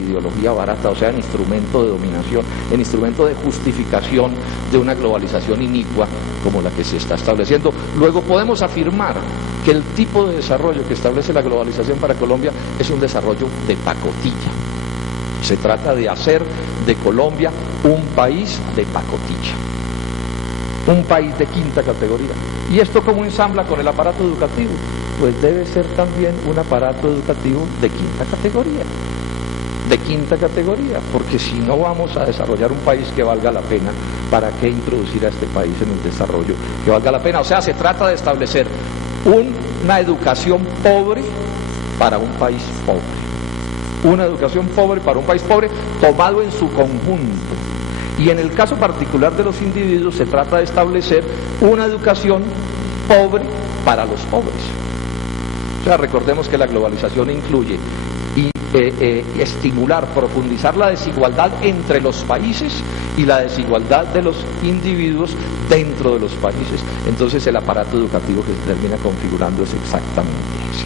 ideología barata, o sea, en instrumento de dominación, en instrumento de justificación de una globalización inicua como la que se está estableciendo. Luego podemos afirmar que el tipo de desarrollo que establece la globalización para Colombia es un desarrollo de pacotilla. Se trata de hacer de Colombia un país de pacotilla, un país de quinta categoría. ¿Y esto cómo ensambla con el aparato educativo? Pues debe ser también un aparato educativo de quinta categoría. De quinta categoría, porque si no vamos a desarrollar un país que valga la pena, ¿para qué introducir a este país en el desarrollo que valga la pena? O sea, se trata de establecer una educación pobre para un país pobre. Una educación pobre para un país pobre tomado en su conjunto. Y en el caso particular de los individuos se trata de establecer una educación pobre para los pobres. O sea, recordemos que la globalización incluye estimular, profundizar la desigualdad entre los países y la desigualdad de los individuos dentro de los países. Entonces el aparato educativo que se termina configurando es exactamente ese.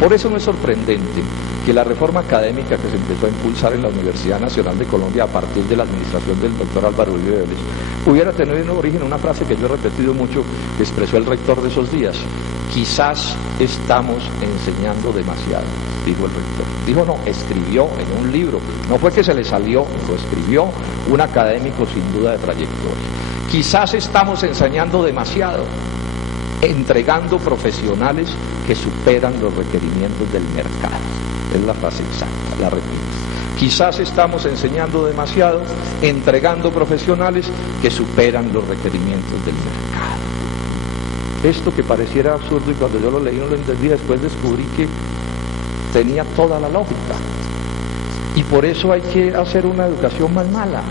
Por eso no es sorprendente que la reforma académica que se empezó a impulsar en la Universidad Nacional de Colombia a partir de la administración del doctor Álvaro Uribe Vélez hubiera tenido en origen una frase que yo he repetido mucho, que expresó el rector de esos días: quizás estamos enseñando demasiado, dijo el rector. Dijo no, escribió en un libro, no fue que se le salió, lo escribió un académico sin duda de trayectoria. Quizás estamos enseñando demasiado, entregando profesionales que superan los requerimientos del mercado. Es la frase exacta, la repito. Quizás estamos enseñando demasiado, entregando profesionales que superan los requerimientos del mercado. Esto que pareciera absurdo y cuando yo lo leí no lo entendí, después descubrí que tenía toda la lógica. Y por eso hay que hacer una educación más mala,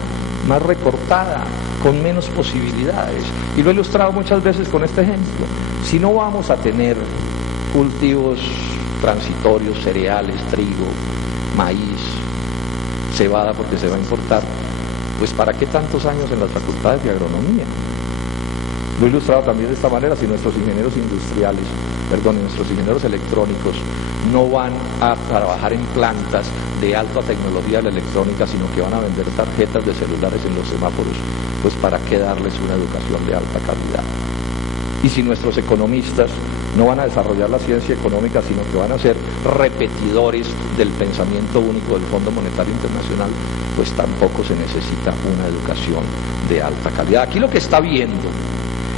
más recortada, con menos posibilidades. Y lo he ilustrado muchas veces con este ejemplo. Si no vamos a tener cultivos transitorios, cereales, trigo, maíz, cebada porque se va a importar, pues ¿para qué tantos años en las facultades de agronomía? Lo he ilustrado también de esta manera: si nuestros ingenieros nuestros ingenieros electrónicos no van a trabajar en plantas de alta tecnología de la electrónica, sino que van a vender tarjetas de celulares en los semáforos, pues ¿para qué darles una educación de alta calidad? Y si nuestros economistas no van a desarrollar la ciencia económica, sino que van a ser repetidores del pensamiento único del Fondo Monetario Internacional, pues tampoco se necesita una educación de alta calidad. Aquí lo que está viendo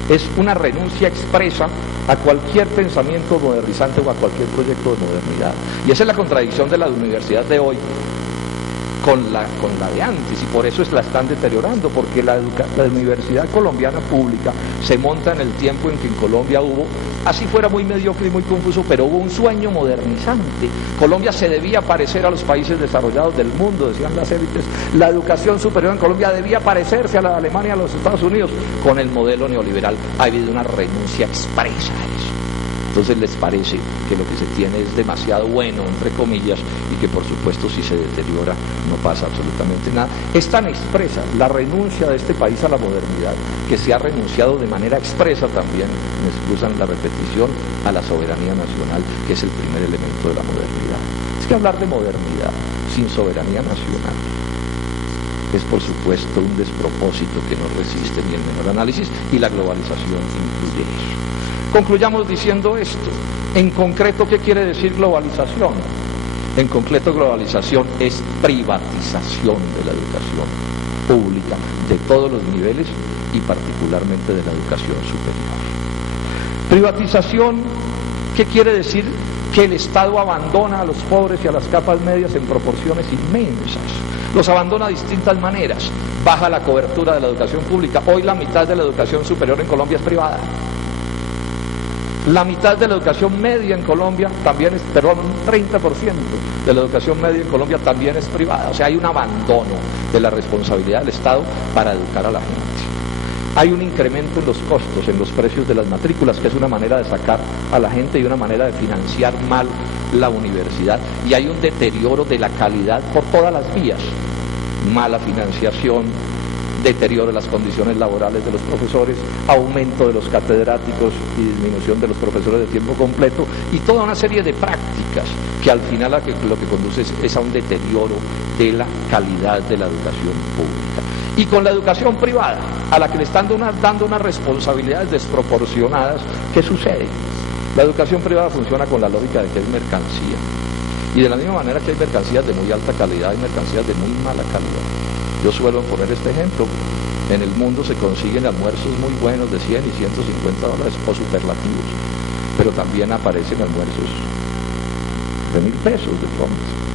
es una renuncia expresa a cualquier pensamiento modernizante o a cualquier proyecto de modernidad. Y esa es la contradicción de la universidad de hoy con la de antes, y por eso la están deteriorando, porque la universidad colombiana pública se monta en el tiempo en que en Colombia hubo, así fuera muy mediocre y muy confuso, pero hubo un sueño modernizante. Colombia se debía parecer a los países desarrollados del mundo, decían las élites. La educación superior en Colombia debía parecerse a la de Alemania y a los Estados Unidos. Con el modelo neoliberal ha habido una renuncia expresa a eso. Entonces les parece que lo que se tiene es demasiado bueno, entre comillas, y que por supuesto si se deteriora no pasa absolutamente nada. Es tan expresa la renuncia de este país a la modernidad que se ha renunciado de manera expresa también, me excusan la repetición, a la soberanía nacional, que es el primer elemento de la modernidad. Es que hablar de modernidad sin soberanía nacional es por supuesto un despropósito que no resiste ni el menor análisis, y la globalización incluye eso. Concluyamos diciendo esto. En concreto, ¿qué quiere decir globalización? En concreto, globalización es privatización de la educación pública de todos los niveles y particularmente de la educación superior. Privatización, ¿qué quiere decir? Que el Estado abandona a los pobres y a las capas medias en proporciones inmensas. Los abandona de distintas maneras. Baja la cobertura de la educación pública. Hoy la mitad de la educación superior en Colombia es privada. La mitad de la educación media en Colombia también es, un 30% de la educación media en Colombia también es privada. O sea, hay un abandono de la responsabilidad del Estado para educar a la gente. Hay un incremento en los costos, en los precios de las matrículas, que es una manera de sacar a la gente y una manera de financiar mal la universidad. Y hay un deterioro de la calidad por todas las vías. Mala financiación, deterioro de las condiciones laborales de los profesores, aumento de los catedráticos y disminución de los profesores de tiempo completo, y toda una serie de prácticas que al final lo que conduce es a un deterioro de la calidad de la educación pública. Y con la educación privada, a la que le están dando unas responsabilidades desproporcionadas, ¿qué sucede? La educación privada funciona con la lógica de que es mercancía. Y de la misma manera que hay mercancías de muy alta calidad, hay mercancías de muy mala calidad. Yo suelo poner este ejemplo. En el mundo se consiguen almuerzos muy buenos de 100 y 150 dólares o superlativos, pero también aparecen almuerzos de 1.000 pesos de pronto.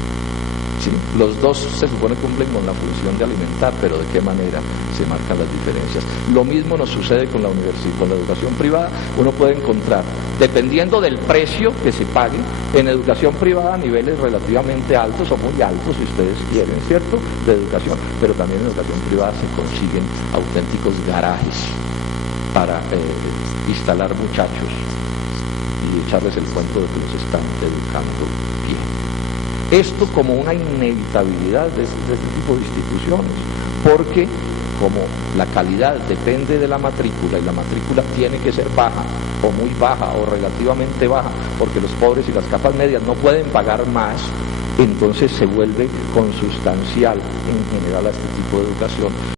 Sí, los dos se supone cumplen con la función de alimentar, pero de qué manera se marcan las diferencias. Lo mismo nos sucede con la universidad, con la educación privada. Uno puede encontrar, dependiendo del precio que se pague, en educación privada niveles relativamente altos o muy altos, si ustedes quieren, ¿cierto?, de educación, pero también en educación privada se consiguen auténticos garajes para instalar muchachos y echarles el cuento de que los están educando bien. Esto como una inevitabilidad de este tipo de instituciones, porque como la calidad depende de la matrícula, y la matrícula tiene que ser baja, o muy baja, o relativamente baja, porque los pobres y las capas medias no pueden pagar más, entonces se vuelve consustancial en general a este tipo de educación